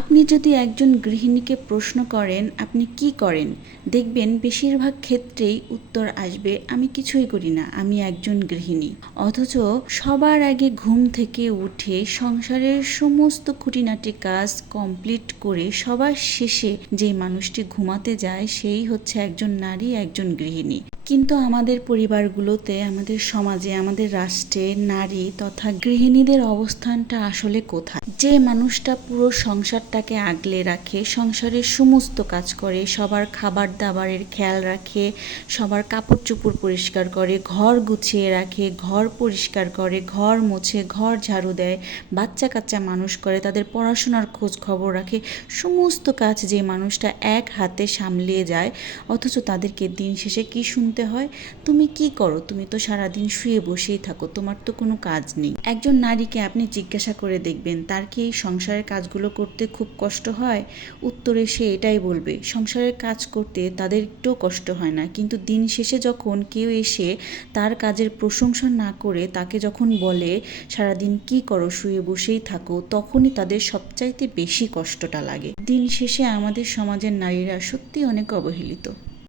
আপনি যদি একজন গৃহিণীকে প্রশ্ন করেন, আপনি কি করেন? দেখবেন বেশিরভাগ ক্ষেত্রেই উত্তর আসবে, আমি কিছুই করি না, আমি একজন গৃহিণী। অথচ সবার আগে ঘুম থেকে উঠে সংসারের সমস্ত খুঁটিনাটি কাজ কমপ্লিট করে সবার শেষে যে মানুষটি ঘুমাতে যায়, সেই হচ্ছে একজন নারী, একজন গৃহিণী। কিন্তু আমাদের পরিবারগুলোতে, আমাদের সমাজে, আমাদের রাষ্ট্রে নারী তথা গৃহিণীদের অবস্থানটা আসলে কোথায়? যে মানুষটা পুরো সংসারটাকে আগলে রাখে, সংসারের সমস্ত কাজ করে, সবার খাবার দাবারের খেয়াল রাখে, সবার কাপড় চোপড় পরিষ্কার করে, ঘর গুছিয়ে রাখে, ঘর পরিষ্কার করে, ঘর মোছে, ঘর ঝাড়ু দেয় বাচ্চা কাচ্চা মানুষ করে, তাদের পড়াশোনার খোঁজ খবর রাখে, সমস্ত কাজ যে মানুষটা এক হাতে সামলিয়ে যায়, অথচ তাদেরকে দিন শেষে কি শুনতে হয়, তুমি কি করো? তুমি তো সারাদিন শুয়ে বসেই থাকো, তোমার তো কোনো কাজ নেই। একজন নারীকে আপনি জিজ্ঞাসা করে দেখবেন, তার কি এই সংসারের কাজগুলো করতে খুব কষ্ট হয়? উত্তরে সে এটাই বলবে, সংসারের কাজ করতে তাদের একটুও কষ্ট হয় না। কিন্তু দিন শেষে যখন কেউ এসে তার কাজের প্রশংসা না করে তাকে যখন বলে, সারাদিন কি করো? শুয়ে বসেই থাকো, তখনই তাদের সবচাইতে বেশি কষ্টটা লাগে। দিন শেষে আমাদের সমাজের নারীরা সত্যি অনেক অবহেলিত।